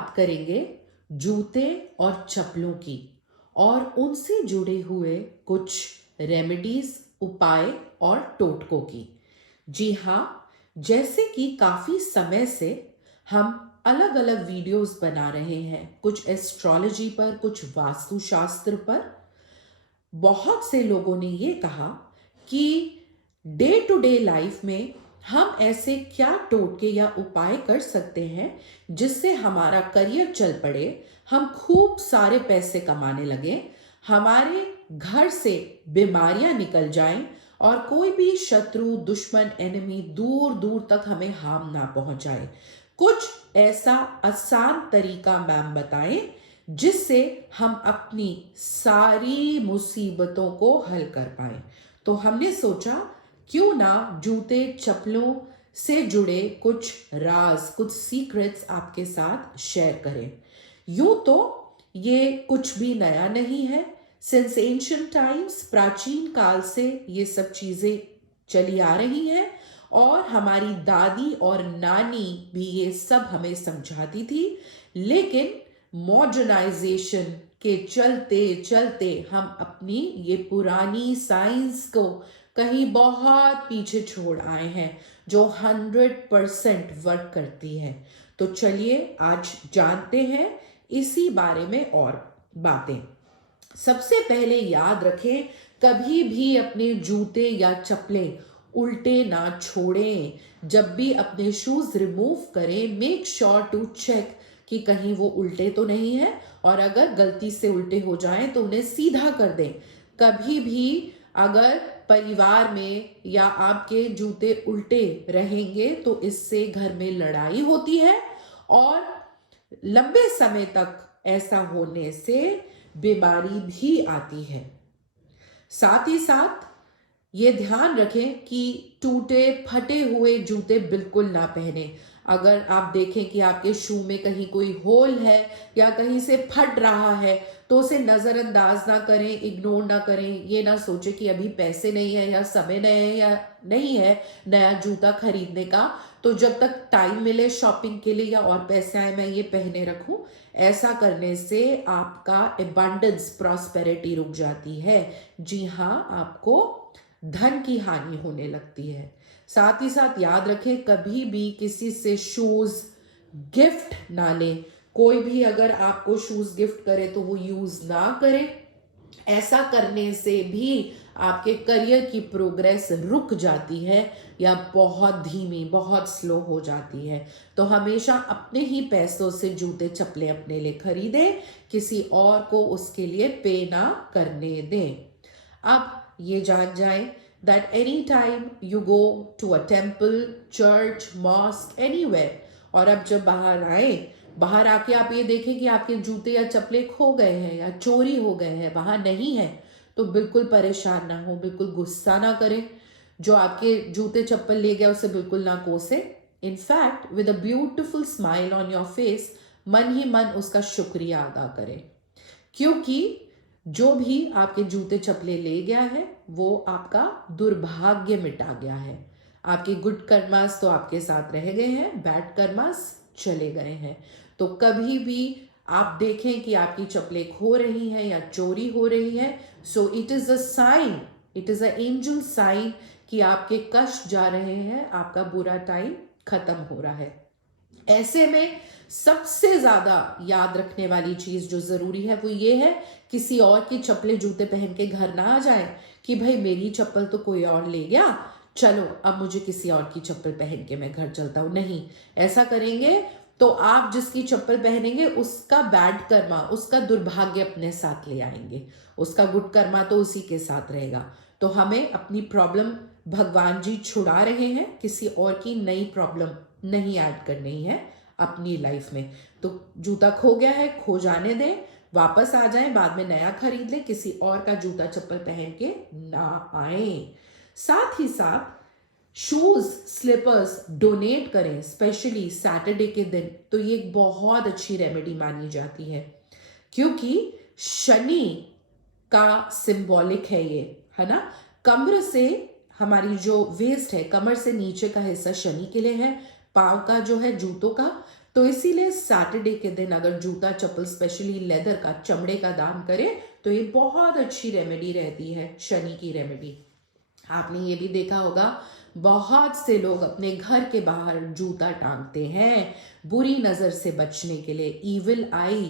बात करेंगे जूते और चप्पलों की और उनसे जुड़े हुए कुछ रेमेडीज, उपाय और टोटकों की। जी हाँ, जैसे कि काफ़ी समय से हम अलग अलग वीडियोस बना रहे हैं, कुछ एस्ट्रोलॉजी पर, कुछ वास्तुशास्त्र पर। बहुत से लोगों ने ये कहा कि डे टू डे लाइफ में हम ऐसे क्या टोटके या उपाय कर सकते हैं जिससे हमारा करियर चल पड़े, हम खूब सारे पैसे कमाने लगे, हमारे घर से बीमारियां निकल जाएं और कोई भी शत्रु, दुश्मन, एनिमी दूर दूर तक हमें हार्म ना पहुंचाए। कुछ ऐसा आसान तरीका मैम बताएं जिससे हम अपनी सारी मुसीबतों को हल कर पाए। तो हमने सोचा क्यों ना जूते चप्पलों से जुड़े कुछ राज, कुछ सीक्रेट्स आपके साथ शेयर करें। यूं तो ये कुछ भी नया नहीं है। सिंस एंशियंट टाइम्स, प्राचीन काल से ये सब चीजें चली आ रही हैं और हमारी दादी और नानी भी ये सब हमें समझाती थी। लेकिन मॉडर्नाइजेशन के चलते चलते हम अपनी ये पुरानी साइंस को कहीं बहुत पीछे छोड़ आए हैं जो 100% वर्क करती है। तो चलिए आज जानते हैं इसी बारे में और बातें। सबसे पहले याद रखें, कभी भी अपने जूते या चप्पलें उल्टे ना छोड़ें। जब भी अपने शूज रिमूव करें, मेक श्योर टू चेक कि कहीं वो उल्टे तो नहीं है, और अगर गलती से उल्टे हो जाएं तो उन्हें सीधा कर दें। कभी भी अगर परिवार में या आपके जूते उल्टे रहेंगे तो इससे घर में लड़ाई होती है और लंबे समय तक ऐसा होने से बीमारी भी आती है। साथ ही साथ ये ध्यान रखें कि टूटे फटे हुए जूते बिल्कुल ना पहने। अगर आप देखें कि आपके शू में कहीं कोई होल है या कहीं से फट रहा है तो उसे नज़रअंदाज ना करें, इग्नोर ना करें। ये ना सोचें कि अभी पैसे नहीं है या समय नहीं है या नहीं है नया जूता खरीदने का, तो जब तक टाइम मिले शॉपिंग के लिए या और पैसे आए मैं ये पहने रखूं। ऐसा करने से आपका एबंडेंस, प्रॉस्पेरिटी रुक जाती है। जी हाँ, आपको धन की हानि होने लगती है। साथ ही साथ याद रखें, कभी भी किसी से शूज गिफ्ट ना लें। कोई भी अगर आपको शूज गिफ्ट करे तो वो यूज ना करें। ऐसा करने से भी आपके करियर की प्रोग्रेस रुक जाती है या बहुत धीमी, बहुत स्लो हो जाती है। तो हमेशा अपने ही पैसों से जूते चप्पलें अपने लिए खरीदें, किसी और को उसके लिए पे ना करने दें। अब ये जान जाएं that anytime you go to a temple, church, mosque, anywhere, और अब जब बाहर आए, बाहर आके आप ये देखें कि आपके जूते या चप्पलें खो गए हैं या चोरी हो गए हैं, वहां नहीं है, तो बिल्कुल परेशान ना हो, बिल्कुल गुस्सा ना करें। जो आपके जूते चप्पल ले गया उसे बिल्कुल ना कोसे। In fact with a beautiful smile on your face, मन ही मन उसका शुक्रिया अदा करें, क्योंकि जो भी आपके जूते चप्पलें ले गया है वो आपका दुर्भाग्य मिटा गया है। आपके गुड कर्मास तो आपके साथ रह गए हैं, बैड कर्मास चले गए हैं। तो कभी भी आप देखें कि आपकी चप्पलें खो रही हैं या चोरी हो रही है, so it is a sign, it is a angel sign कि आपके कष्ट जा रहे हैं, आपका बुरा टाइम खत्म हो रहा है। ऐसे में सबसे ज्यादा याद रखने वाली चीज जो जरूरी है वो ये है, किसी और की चप्पलें जूते पहन के घर ना आ जाए कि भाई मेरी चप्पल तो कोई और ले गया, चलो अब मुझे किसी और की चप्पल पहन के मैं घर चलता हूं। नहीं, ऐसा करेंगे तो आप जिसकी चप्पल पहनेंगे उसका बैड कर्मा, उसका दुर्भाग्य अपने साथ ले आएंगे, उसका गुड कर्मा तो उसी के साथ रहेगा। तो हमें अपनी प्रॉब्लम भगवान जी छुड़ा रहे हैं, किसी और की नई प्रॉब्लम नहीं ऐड करनी है अपनी लाइफ में। तो जूता खो गया है, खो जाने दें, वापस आ जाएं, बाद में नया खरीद लें, किसी और का जूता चप्पल पहन के ना आए। साथ ही साथ शूज, स्लीपर्स डोनेट करें, स्पेशली सैटरडे के दिन। तो ये एक बहुत अच्छी रेमेडी मानी जाती है, क्योंकि शनि का सिंबॉलिक है ये, है ना। कमर से हमारी जो वेस्ट है, कमर से नीचे का हिस्सा शनि के लिए है, पांव का जो है जूतों का तो इसीलिए सैटरडे के दिन अगर जूता चप्पल स्पेशली लेदर का, चमड़े का दान करें तो ये बहुत अच्छी रेमेडी रहती है, शनि की रेमेडी। आपने ये भी देखा होगा, बहुत से लोग अपने घर के बाहर जूता टांगते हैं बुरी नजर से बचने के लिए, इविल आई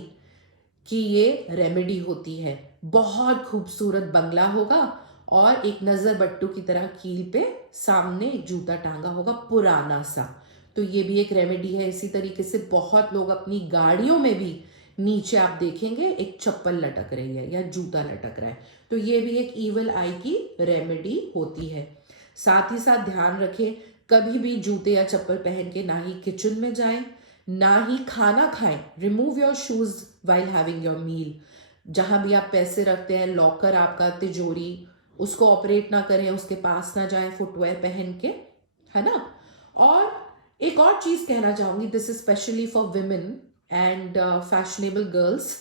की ये रेमेडी होती है। बहुत खूबसूरत बंगला होगा और एक नजर बट्टू की तरह कील पे सामने एक जूता टांगा होगा पुराना सा, तो ये भी एक रेमेडी है। इसी तरीके से बहुत लोग अपनी गाड़ियों में भी नीचे आप देखेंगे एक चप्पल लटक रही है या जूता लटक रहा है, तो ये भी एक इविल आई की रेमेडी होती है। साथ ही साथ ध्यान रखें, कभी भी जूते या चप्पल पहन के ना ही किचन में जाएं, ना ही खाना खाएं। Remove your shoes while having your meal. जहां भी आप पैसे रखते हैं, लॉकर आपका, तिजोरी, उसको ऑपरेट ना करें, उसके पास ना जाएं फुटवेयर पहन के, है ना। और एक और चीज कहना चाहूंगी, this is specially for women and fashionable girls.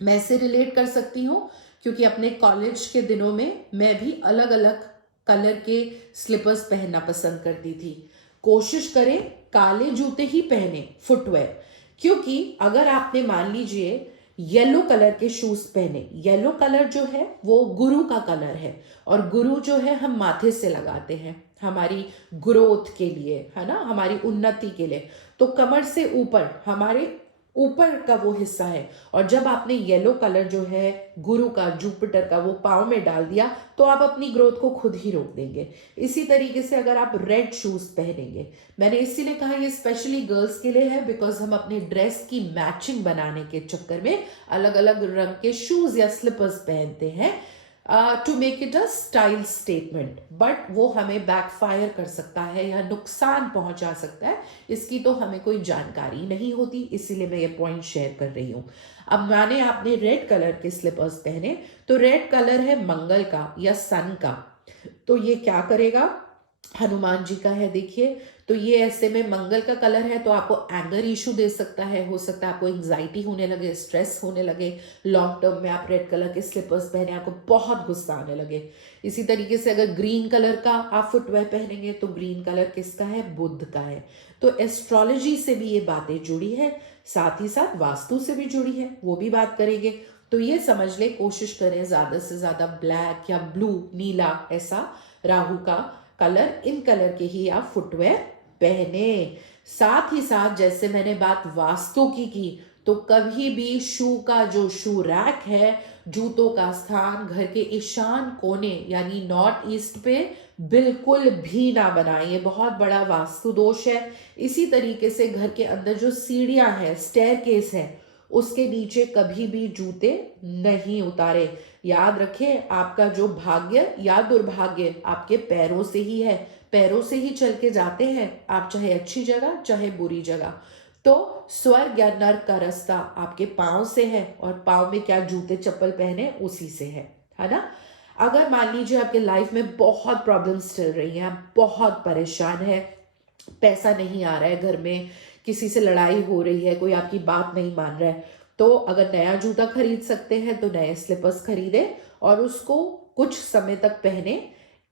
मैं इससे रिलेट कर सकती हूँ क्योंकि अपने कॉलेज के दिनों में मैं भी अलग अलग कलर के स्लीपर्स पहनना पसंद करती थी। कोशिश करें काले जूते ही पहने फुटवेयर, क्योंकि अगर आपने मान लीजिए येलो कलर के शूज पहने, येलो कलर जो है वो गुरु का कलर है, और गुरु जो है हम माथे से लगाते हैं हमारी ग्रोथ के लिए, है ना, हमारी उन्नति के लिए। तो कमर से ऊपर हमारे ऊपर का वो हिस्सा है, और जब आपने येलो कलर जो है गुरु का, जुपिटर का, वो पाँव में डाल दिया तो आप अपनी ग्रोथ को खुद ही रोक देंगे। इसी तरीके से अगर आप रेड शूज पहनेंगे, मैंने इसीलिए कहा ये स्पेशली गर्ल्स के लिए है, बिकॉज हम अपने ड्रेस की मैचिंग बनाने के चक्कर में अलग अलग रंग के शूज या स्लीपर्स पहनते हैं to make it a style statement, but वो हमें बैकफायर कर सकता है या नुकसान पहुंचा सकता है, इसकी तो हमें कोई जानकारी नहीं होती, इसीलिए मैं ये पॉइंट शेयर कर रही हूँ। अब माने आपने रेड कलर के स्लीपर्स पहने, तो रेड कलर है मंगल का या सन का, तो ये क्या करेगा, हनुमान जी का है देखिए, तो ये ऐसे में मंगल का कलर है तो आपको एंगर इशू दे सकता है, हो सकता है आपको एंग्जाइटी होने लगे, स्ट्रेस होने लगे। लॉन्ग टर्म में आप रेड कलर के स्लीपर्स पहने, आपको बहुत गुस्सा आने लगे। इसी तरीके से अगर ग्रीन कलर का आप फुटवेयर पहनेंगे तो ग्रीन कलर किसका है, बुध का है। तो एस्ट्रोलॉजी से भी ये बातें जुड़ी है, साथ ही साथ वास्तु से भी जुड़ी है, वो भी बात करेंगे। तो ये समझ ले, कोशिश करें ज्यादा से ज्यादा ब्लैक या ब्लू, नीला, ऐसा राहु का कलर, इन कलर के ही आप फुटवेयर पहने। साथ ही साथ जैसे मैंने बात वास्तु की, तो कभी भी शू का जो शू रैक है, जूतों का स्थान घर के ईशान कोने यानी नॉर्थ ईस्ट पे बिल्कुल भी ना बनाएं, ये बहुत बड़ा वास्तु दोष है। इसी तरीके से घर के अंदर जो सीढ़ियां हैं, स्टेयरकेस है, उसके नीचे कभी भी जूते नहीं उतारे। याद रखें, आपका जो भाग्य या दुर्भाग्य आपके पैरों से ही है, पैरों से ही चल के जाते हैं आप, चाहे अच्छी जगह चाहे बुरी जगह। तो स्वर्ग या नर्क का रास्ता आपके पांव से है, और पांव में क्या जूते चप्पल पहने उसी से है ना। अगर मान लीजिए आपके लाइफ में बहुत प्रॉब्लम्स चल रही हैं, आप बहुत परेशान है, पैसा नहीं आ रहा है घर में, किसी से लड़ाई हो रही है, कोई आपकी बात नहीं मान रहा है, तो अगर नया जूता खरीद सकते हैं तो नए स्लीपर्स खरीदे और उसको कुछ समय तक पहने।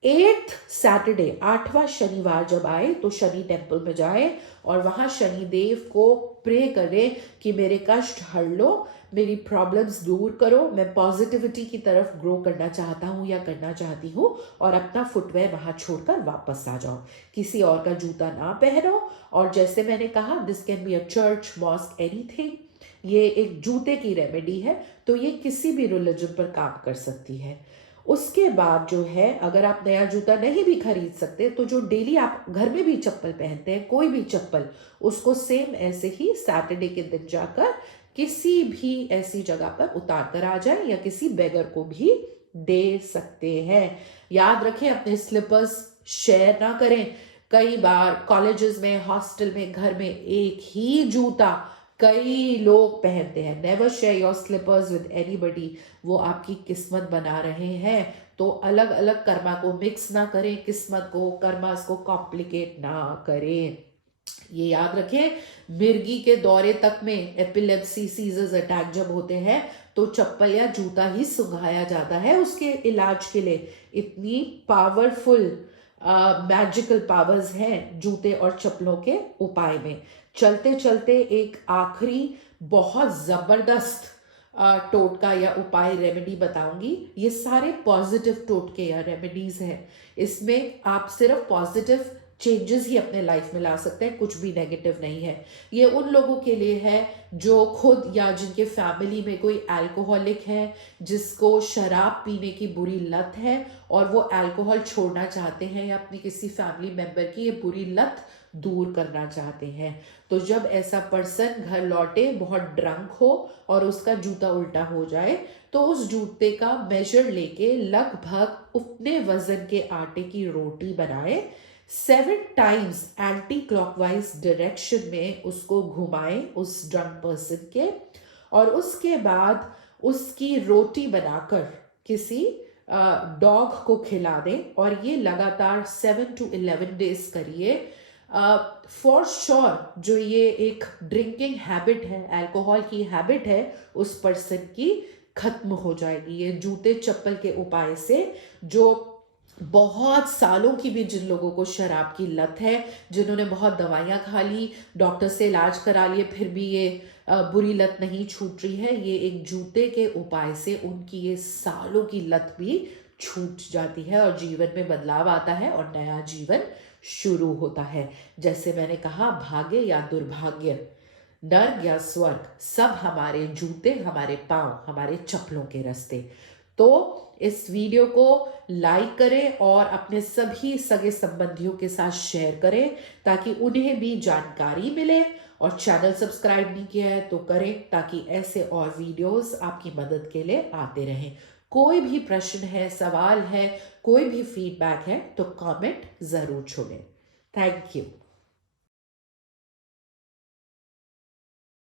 8th सैटरडे, 8वां शनिवार जब आए तो शनि टेम्पल में जाए और वहां शनि देव को प्रे करें कि मेरे कष्ट हर लो, मेरी प्रॉब्लम्स दूर करो, मैं पॉजिटिविटी की तरफ ग्रो करना चाहता हूँ या करना चाहती हूँ, और अपना फुटवेयर वहां छोड़कर वापस आ जाओ, किसी और का जूता ना पहनो। और जैसे मैंने कहा, this can be a church, mosque, anything, ये एक जूते की रेमेडी है, तो ये किसी भी रिलीजन पर काम कर सकती है। उसके बाद जो है, अगर आप नया जूता नहीं भी खरीद सकते तो जो डेली आप घर में भी चप्पल पहनते हैं, कोई भी चप्पल, उसको सेम ऐसे ही सैटरडे के दिन जाकर किसी भी ऐसी जगह पर उतार कर आ जाए या किसी बेगर को भी दे सकते हैं। याद रखें, अपने स्लीपर्स शेयर ना करें। कई बार कॉलेजेस में, हॉस्टल में, घर में एक ही जूता कई लोग पहनते हैं। Never share your slippers with anybody, वो आपकी किस्मत बना रहे हैं। तो अलग अलग कर्मा को मिक्स ना करें, किस्मत को, कर्मास को कॉम्प्लिकेट ना करें। ये याद रखें, मिर्गी के दौरे तक में, एपिलेप्सी, सीजर्स अटैक जब होते हैं तो चप्पल या जूता ही सुंघाया जाता है उसके इलाज के लिए। इतनी पावरफुल मैजिकल पावर्स हैं जूते और चप्पलों के उपाय में। चलते चलते एक आखिरी बहुत ज़बरदस्त टोटका या उपाय रेमेडी बताऊंगी। ये सारे पॉजिटिव टोटके या रेमेडीज हैं। इसमें आप सिर्फ पॉजिटिव चेंजेस ही अपने लाइफ में ला सकते हैं, कुछ भी नेगेटिव नहीं है। ये उन लोगों के लिए है जो खुद या जिनके फैमिली में कोई अल्कोहलिक है, जिसको शराब पीने की बुरी लत है और वो अल्कोहल छोड़ना चाहते हैं, या अपनी किसी फैमिली मेंबर की ये बुरी लत दूर करना चाहते हैं। तो जब ऐसा पर्सन घर लौटे बहुत ड्रंक हो और उसका जूता उल्टा हो जाए, तो उस जूते का मेजर लेके लगभग उतने वजन के आटे की रोटी बनाए, 7 टाइम्स एंटी क्लॉकवाइज डायरेक्शन में उसको घुमाएं उस ड्रंक पर्सन के, और उसके बाद उसकी रोटी बनाकर किसी डॉग को खिला दें, और ये लगातार 7 to 11 डेज करिए। फॉर श्योर जो ये एक ड्रिंकिंग हैबिट है, अल्कोहल की हैबिट है, उस पर्सन की खत्म हो जाएगी ये जूते चप्पल के उपाय से। जो बहुत सालों की भी जिन लोगों को शराब की लत है, जिन्होंने बहुत दवाइयाँ खा ली, डॉक्टर से इलाज करा लिए, फिर भी ये बुरी लत नहीं छूट रही है, ये एक जूते के उपाय से उनकी ये सालों की लत भी छूट जाती है और जीवन में बदलाव आता है और नया जीवन शुरू होता है। जैसे मैंने कहा, भाग्य या दुर्भाग्य, नर्क या स्वर्ग, सब हमारे जूते, हमारे पांव, हमारे चप्पलों के रास्ते। तो इस वीडियो को लाइक करें और अपने सभी सगे संबंधियों के साथ शेयर करें ताकि उन्हें भी जानकारी मिले। और चैनल सब्सक्राइब नहीं किया है तो करें, ताकि ऐसे और वीडियोस आपकी मदद के लिए आते रहें। कोई भी प्रश्न है, सवाल है, कोई भी फीडबैक है तो कमेंट ज़रूर छोड़ें। Thank you.